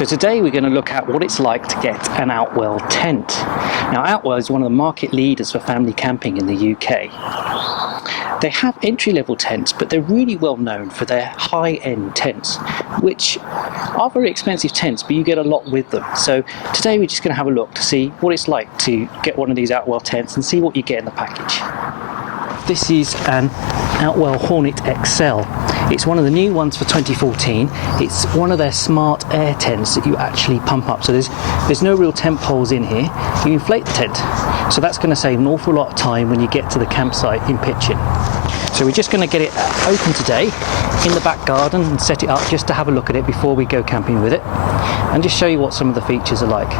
So today we're going to look at what it's like to get an Outwell tent. Now Outwell is one of the market leaders for family camping in the UK. They have entry-level tents, but they're really well known for their high-end tents, which are very expensive tents, but you get a lot with them. So today we're just going to have a look to see what it's like to get one of these Outwell tents and see what you get in the package. This is an Outwell Hornet XL. It's one of the new ones for 2014. It's one of their smart air tents that you actually pump up. So there's no real tent poles in here. You inflate the tent. So that's going to save an awful lot of time when you get to the campsite in pitching. So we're just going to get it open today in the back garden and set it up just to have a look at it before we go camping with it and just show you what some of the features are like.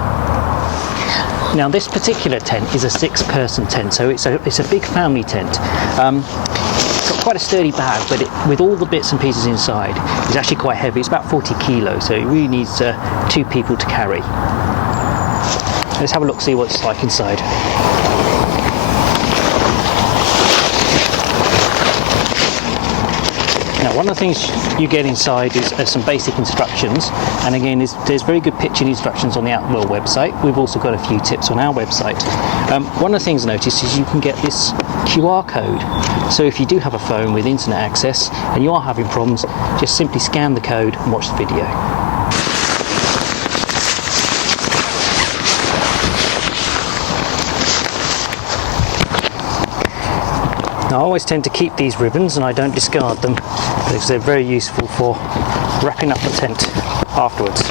Now this particular tent is a 6-person tent, so it's a big family tent. It's got quite a sturdy bag, but with all the bits and pieces inside, it's actually quite heavy. It's about 40 kilos, so it really needs 2 people to carry. Let's have a look, see what it's like inside. Now one of the things you get inside is some basic instructions, and again there's very good pitching instructions on the Outwell website. We've also got a few tips on our website. One of the things I noticed is you can get this QR code, so if you do have a phone with internet access and you are having problems, just simply scan the code and watch the video. Now, I always tend to keep these ribbons and I don't discard them because they're very useful for wrapping up the tent afterwards.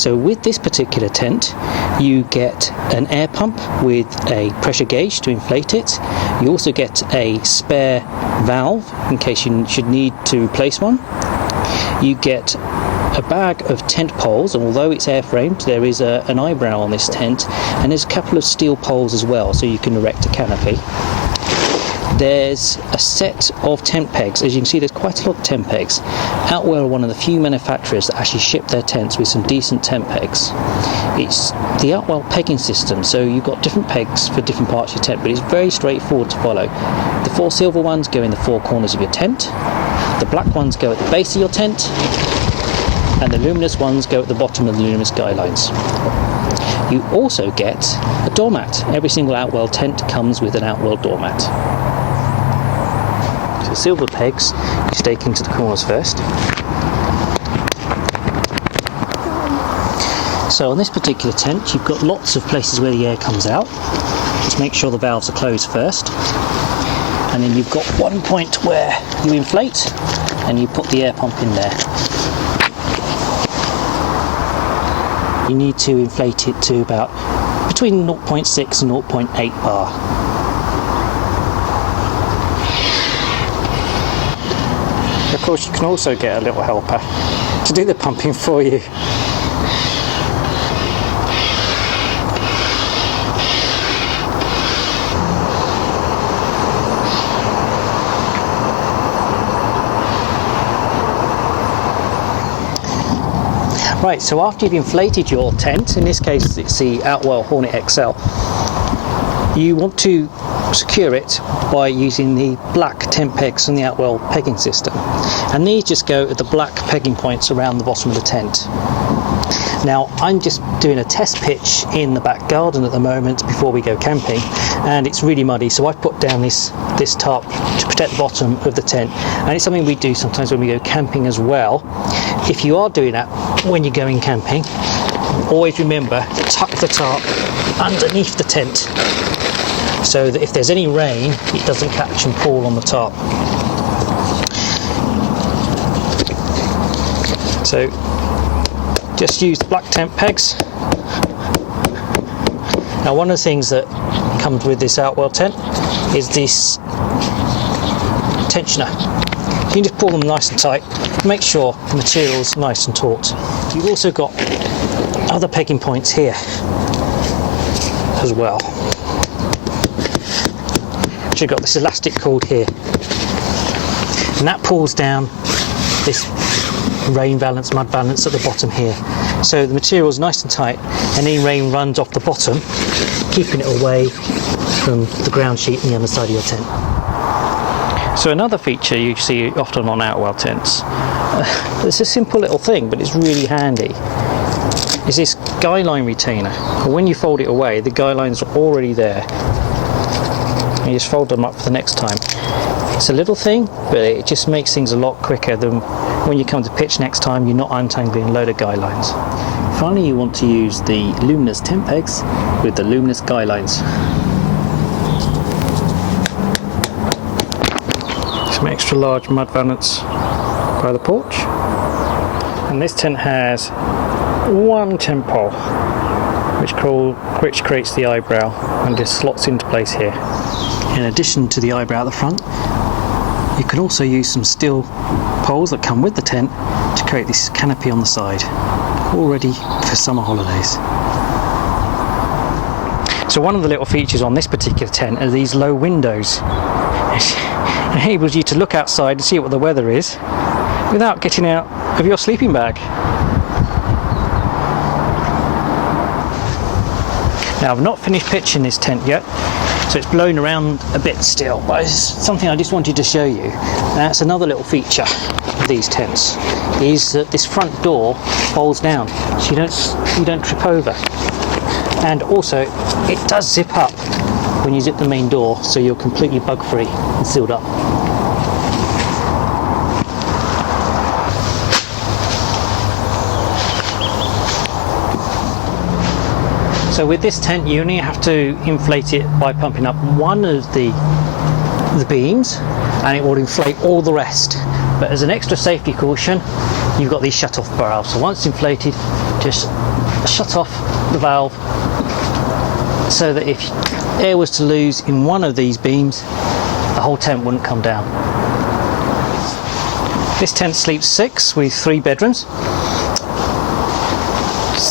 So with this particular tent you get an air pump with a pressure gauge to inflate it. You also get a spare valve in case you should need to replace one. You get a bag of tent poles, and although it's airframed there is an eyebrow on this tent, and there's a couple of steel poles as well so you can erect a canopy. There's a set of tent pegs. As you can see, there's quite a lot of tent pegs. Outwell are one of the few manufacturers that actually ship their tents with some decent tent pegs. It's the Outwell pegging system, so you've got different pegs for different parts of your tent, but it's very straightforward to follow. The 4 silver ones go in the 4 corners of your tent, the black ones go at the base of your tent, and the luminous ones go at the bottom of the luminous guidelines. You also get a doormat. Every single Outwell tent comes with an Outwell doormat. So silver pegs you stake into the corners first. So on this particular tent you've got lots of places where the air comes out. Just make sure the valves are closed first. And then you've got one point where you inflate and you put the air pump in there. You need to inflate it to about between 0.6 and 0.8 bar. Of course you can also get a little helper to do the pumping for you. Right, so after you've inflated your tent, in this case it's the Outwell Hornet XL, you want to secure it by using the black tent pegs from the Outwell pegging system. And these just go at the black pegging points around the bottom of the tent. Now I'm just doing a test pitch in the back garden at the moment before we go camping, and it's really muddy, so I've put down this tarp to protect the bottom of the tent, and it's something we do sometimes when we go camping as well. If you are doing that when you're going camping, always remember to tuck the tarp underneath the tent so that if there's any rain it doesn't catch and fall on the tarp. So just use the black tent pegs. Now one of the things that comes with this Outwell tent is this tensioner. You can just pull them nice and tight, make sure the material's nice and taut. You've also got other pegging points here as well. You've got this elastic cord here, and that pulls down this rain balance, mud balance at the bottom here. So the material is nice and tight, and any rain runs off the bottom, keeping it away from the ground sheet on the underside of your tent. So another feature you see often on Outwell tents, it's a simple little thing, but it's really handy. is this Guyline Retainer. When you fold it away, the Guyline's already there. You just fold them up for the next time. It's a little thing, but it just makes things a lot quicker than when you come to pitch next time. You're not untangling a load of guy lines. Finally, you want to use the luminous tent pegs with the luminous guy lines. Some extra large mud valance by the porch, and this tent has one tent pole which creates the eyebrow and just slots into place here. In addition to the eyebrow at the front, you can also use some steel poles that come with the tent to create this canopy on the side, all ready for summer holidays. So one of the little features on this particular tent are these low windows. It enables you to look outside and see what the weather is without getting out of your sleeping bag. Now, I've not finished pitching this tent yet, so it's blown around a bit still, but it's something I just wanted to show you. That's another little feature of these tents, is that this front door folds down, so you don't trip over. And also, it does zip up when you zip the main door, so you're completely bug-free and sealed up. So with this tent, you only have to inflate it by pumping up one of the beams, and it will inflate all the rest. But as an extra safety caution, you've got these shut-off valves. So once inflated, just shut off the valve so that if air was to lose in one of these beams, the whole tent wouldn't come down. This tent sleeps 6 with 3 bedrooms.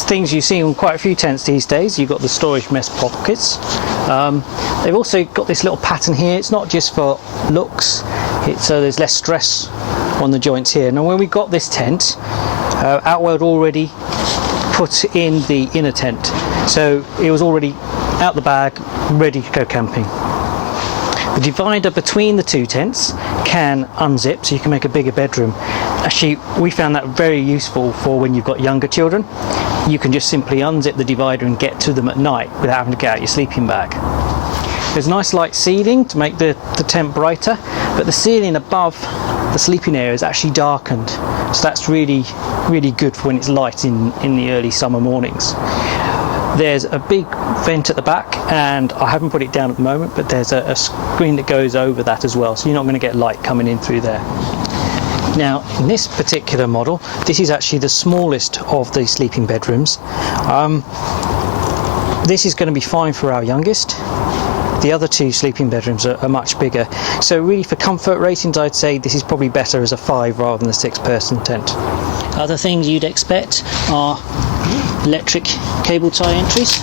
Things you see on quite a few tents these days. You've got the storage mesh pockets. They've also got this little pattern here. It's not just for looks, so there's less stress on the joints here. Now, when we got this tent, Outwell had already put in the inner tent, so it was already out the bag, ready to go camping. The divider between the two tents can unzip, so you can make a bigger bedroom. Actually, we found that very useful for when you've got younger children. You can just simply unzip the divider and get to them at night without having to get out your sleeping bag. There's nice light ceiling to make the tent brighter, but the ceiling above the sleeping area is actually darkened, so that's really good for when it's light in the early summer mornings. There's a big vent at the back, and I haven't put it down at the moment, but there's a screen that goes over that as well, so you're not going to get light coming in through there. Now, in this particular model, this is actually the smallest of the sleeping bedrooms. This is going to be fine for our youngest. The other 2 sleeping bedrooms are much bigger. So really, for comfort ratings, I'd say this is probably better as a 5 rather than a 6-person tent. Other things you'd expect are electric cable tie entries,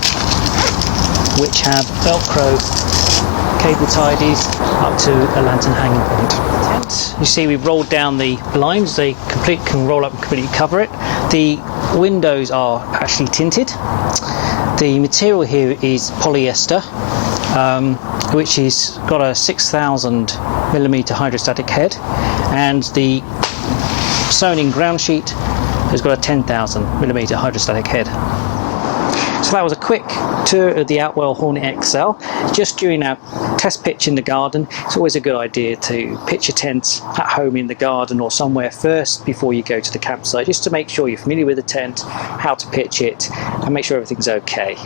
which have Velcro cable tidies up to a lantern hanging point. You see, we've rolled down the blinds. They can roll up and completely cover it. The windows are actually tinted. The material here is polyester, which is got a 6,000mm hydrostatic head, and the sewn-in ground sheet has got a 10,000mm hydrostatic head. So that was a quick tour of the Outwell Hornet XL. Just during our test pitch in the garden, it's always a good idea to pitch a tent at home in the garden or somewhere first before you go to the campsite, just to make sure you're familiar with the tent, how to pitch it, and make sure everything's okay.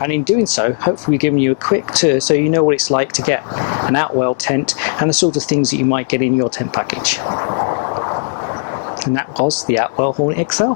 And in doing so, hopefully we've given you a quick tour so you know what it's like to get an Outwell tent and the sort of things that you might get in your tent package. And that was the Outwell Hornet XL.